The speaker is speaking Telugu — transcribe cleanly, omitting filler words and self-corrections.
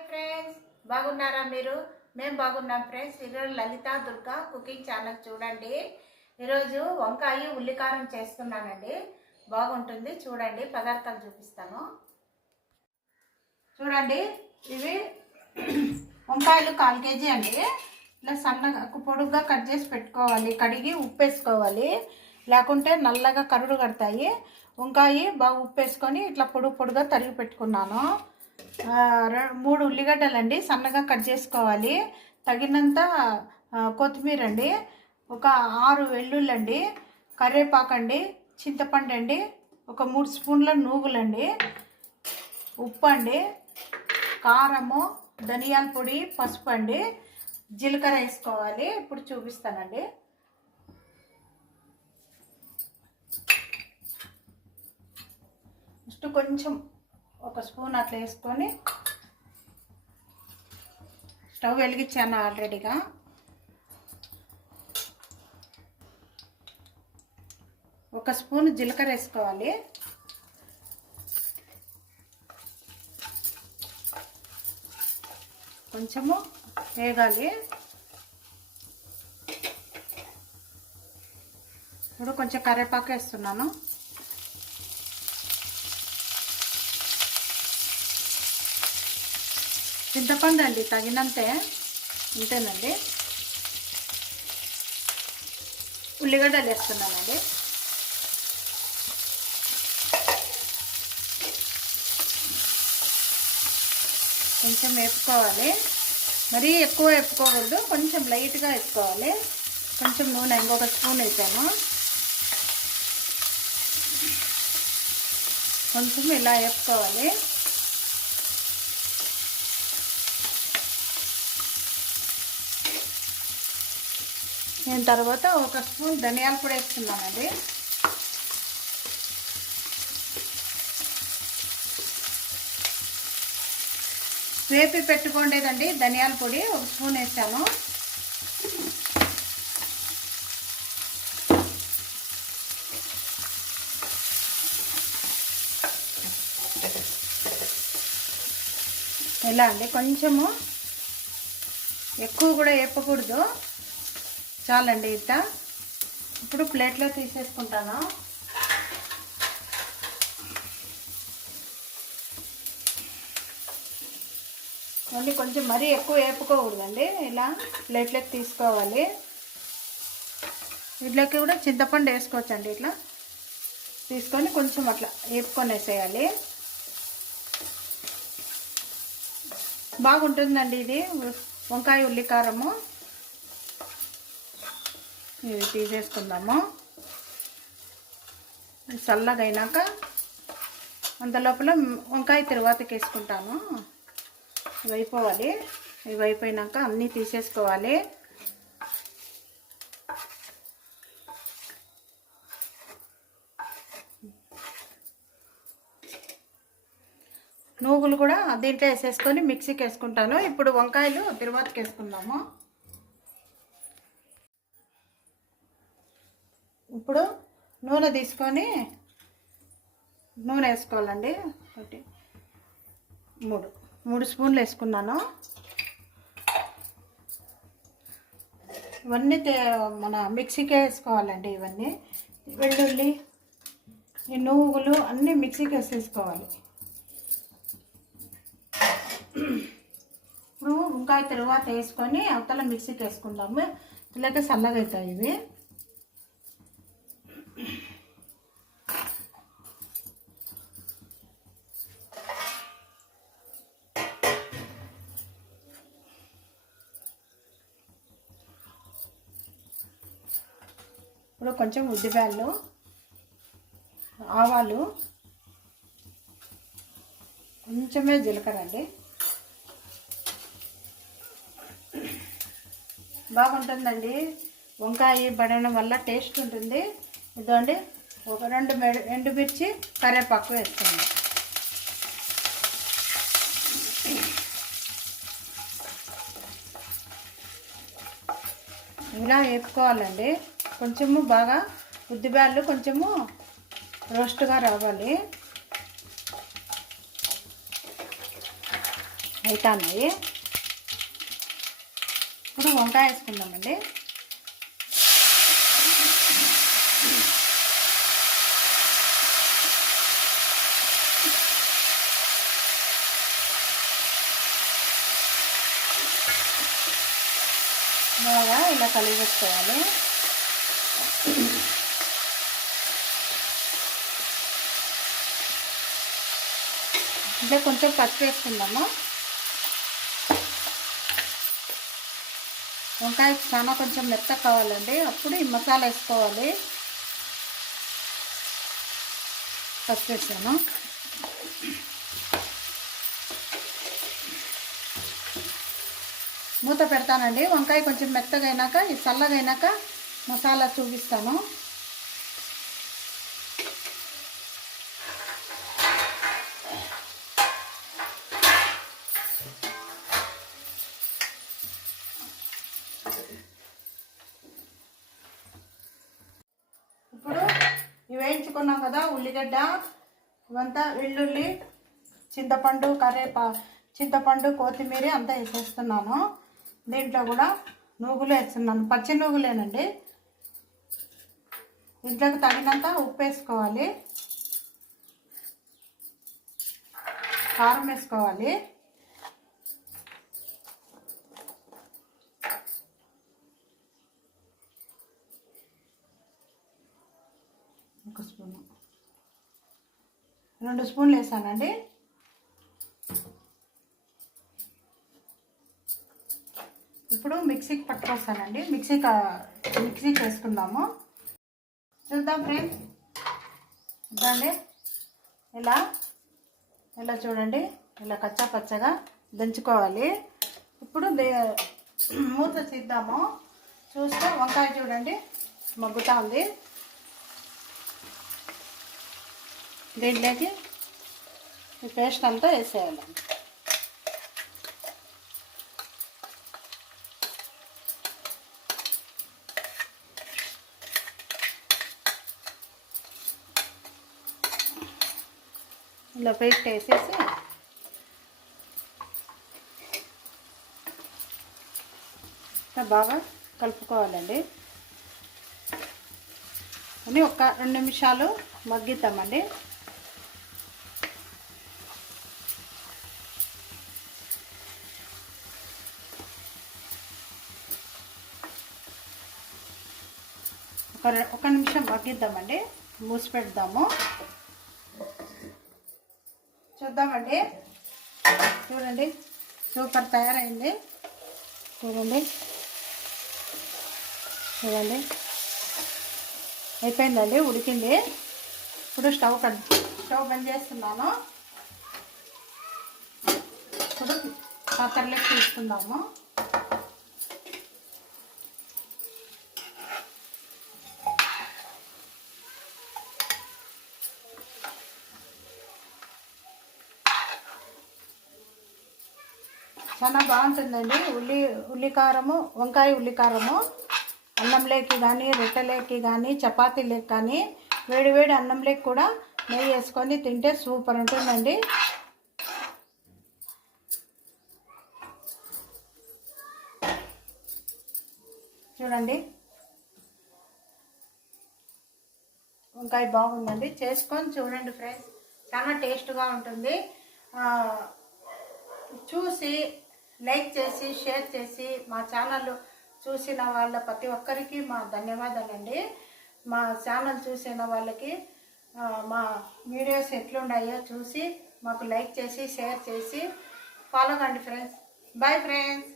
హాయ్ ఫ్రెండ్స్, బాగున్నారా మీరు? మేము బాగున్నాం ఫ్రెండ్స్. ఈరోజు లలిత దుర్గా కుకింగ్ ఛానల్ చూడండి. ఈరోజు వంకాయ ఉల్లికారం చేస్తున్నానండి. బాగుంటుంది చూడండి. పదార్థాలు చూపిస్తాను చూడండి. ఇవి వంకాయలు 1/4 కేజీ అండి. ఇలా సన్నగా పొడుగ్గా కట్ చేసి పెట్టుకోవాలి. కడిగి ఉప్పు వేసుకోవాలి, లేకుంటే నల్లగా కరుడు కడతాయి. వంకాయ బాగా ఉప్పు వేసుకొని ఇట్లా పొడుగా తరిగి పెట్టుకున్నాను. 3 ఉల్లిగడ్డలండి, సన్నగా కట్ చేసుకోవాలి. తగినంత కొత్తిమీర అండి, ఒక 6 వెల్లుల్లండి, కరివేపాకండి, చింతపండు అండి, ఒక 3 స్పూన్ల నూగులండి, ఉప్పు అండి, కారము, ధనియాల పొడి, పసుపు అండి, జీలకర్ర వేసుకోవాలి. ఇప్పుడు చూపిస్తానండి. ఫస్ట్ కొంచెం ఒక స్పూన్ అట్లా వేసుకొని స్టవ్ వెలిగించాను ఆల్రెడీగా. ఒక స్పూన్ జీలకర్ర వేసుకోవాలి. కొంచెము వేగాలి. ఇప్పుడు కొంచెం కరివేపాకు వేస్తున్నాను. చింతపండు అండి తగినంతే, ఉంటేనండి. ఉల్లిగడ్డలు వేస్తున్నానండి. కొంచెం వేపుకోవాలి, మరీ ఎక్కువ వేపుకోకూడదు, కొంచెం లైట్గా వేసుకోవాలి. కొంచెం నూనె ఇంకొక స్పూన్ వేసాను. కొంచెం ఇలా వేపుకోవాలి. నేను తర్వాత ఒక స్పూన్ ధనియాల పొడి వేస్తున్నానండి. వేపి పెట్టుకోండేదండి ధనియాల పొడి, ఒక స్పూన్ వేసాను. ఇలా అండి, కొంచెము ఎక్కువ కూడా వేపకూడదు, చాలండి ఇట్లా. ఇప్పుడు ప్లేట్లో తీసేసుకుంటాను. మళ్ళీ కొంచెం మరీ ఎక్కువ వేపుకోకూడదండి, ఇలా ప్లేట్లోకి తీసుకోవాలి. వీటిలోకి కూడా చింతపండు వేసుకోవచ్చండి. ఇట్లా తీసుకొని కొంచెం అట్లా వేపుకొని వేసేయాలి. బాగుంటుందండి ఇది వంకాయ ఉల్లికారము. ఇవి తీసేసుకుందాము. చల్లగా అయినాక అంత లోపల వంకాయ తరువాతకి వేసుకుంటాను. ఇవి అయిపోవాలి. ఇవి అయిపోయినాక అన్నీ తీసేసుకోవాలి. నూగులు కూడా దీంట్లో వేసేసుకొని మిక్సీకి వేసుకుంటాను. ఇప్పుడు వంకాయలు తరువాతకి వేసుకుందాము. ఇప్పుడు నూనె తీసుకొని నూనె వేసుకోవాలండి. ఒకటి 3 స్పూన్లు వేసుకున్నాను. ఇవన్నీ మన మిక్సీకే వేసుకోవాలండి. ఇవన్నీ వెల్లుల్లి, ఈ నువ్వులు అన్నీ మిక్సీకి వేసేసుకోవాలి. ఇప్పుడు వంకాయ తరువాత వేసుకొని అవతల మిక్సీకి వేసుకుందాము. ఇలాగే చల్లగా అవుతాయి ఇవి. ఇప్పుడు కొంచెం ఉద్దిపాయలు, ఆవాలు, కొంచెమే జీలకర్ర అండి. బాగుంటుందండి వంకాయ పడడం వల్ల, టేస్ట్ ఉంటుంది. ఇదండి ఒక 2 ఎండుమిర్చి, కరివేపాకు వేసుకోండి. ఇలా వేపుకోవాలండి. కొంచెము బాగా ఉద్దిపాయలు కొంచెము రోస్ట్గా రావాలి. అవుతున్నాయి. ఇప్పుడు వంకాయ వేసుకుందామండి. బాగా ఇలా కలిపేసుకోవాలి. ఇంకా కొంచెం పసుపు వేసుకుందాము. వంకాయ చాలా కొంచెం మెత్తగా కావాలండి, అప్పుడు ఈ మసాలా వేసుకోవాలి. పసుపు వేసాను. మూత పెడతానండి. వంకాయ కొంచెం మెత్తగా అయినాక, ఈ చల్లగా అయినాక మసాలా చూపిస్తాను. ఇప్పుడు ఇవి వేయించుకున్నాం కదా, ఉల్లిగడ్డ ఇవంతా, వెల్లుల్లి, చింతపండు, కొత్తిమీర అంతా వేసేస్తున్నాను. దీంట్లో కూడా నూగులు వేస్తున్నాను, పచ్చి నూగులేనండి. దీంట్లోకి తగినంత ఉప్పు వేసుకోవాలి, కారం వేసుకోవాలి, ఒక స్పూను, 2 స్పూన్లు వేసానండి. ఇప్పుడు మిక్సీకి పట్టుకొస్తానండి. మిక్సీకి వేసుకుందాము. చూద్దాం ఫ్రెండ్స్, చూడండి ఇలా చూడండి, ఇలా కచ్చా పచ్చగా దంచుకోవాలి. ఇప్పుడు మూత తీద్దాము. చూస్తే వంకాయ చూడండి మగ్గుతా ఉంది. దీంట్లోకి ఈ పేస్ట్ అంతా వేసేయాలి. ఇలా పేస్ట్ వేసేసి బాగా కలుపుకోవాలండి. అని ఒక 2 నిమిషాలు మగ్గిద్దామండి. ఒక నిమిషం మగ్గిద్దామండి. మూసి పెడదాము. చూద్దామండి. చూడండి సూపర్ తయారైంది. చూడండి అయిపోయిందండి, ఉడికింది. ఇప్పుడు స్టవ్ బంద్ చేస్తున్నాను. ఇప్పుడు పాత్రలోకి తీసుకుందాము. చాలా బాగుంటుందండి. వంకాయ ఉల్లికారము అన్నంలోకి కానీ, రొట్టెలోకి కానీ, చపాతీలోకి కానీ, వేడి అన్నంలోకి కూడా నెయ్యి వేసుకొని తింటే సూపర్ ఉంటుందండి. చూడండి వంకాయ బాగుందండి. చేసుకొని చూడండి ఫ్రెండ్స్, చాలా టేస్ట్గా ఉంటుంది. చూసి లైక్ చేసి షేర్ చేసి మా ఛానల్ చూసిన వాళ్ళ ప్రతి ఒక్కరికి మా ధన్యవాదాలండి. మా ఛానల్ చూసిన వాళ్ళకి మా వీడియోస్ ఎట్లున్నాయో చూసి మాకు లైక్ చేసి షేర్ చేసి ఫాలో కండి ఫ్రెండ్స్. Bye friends.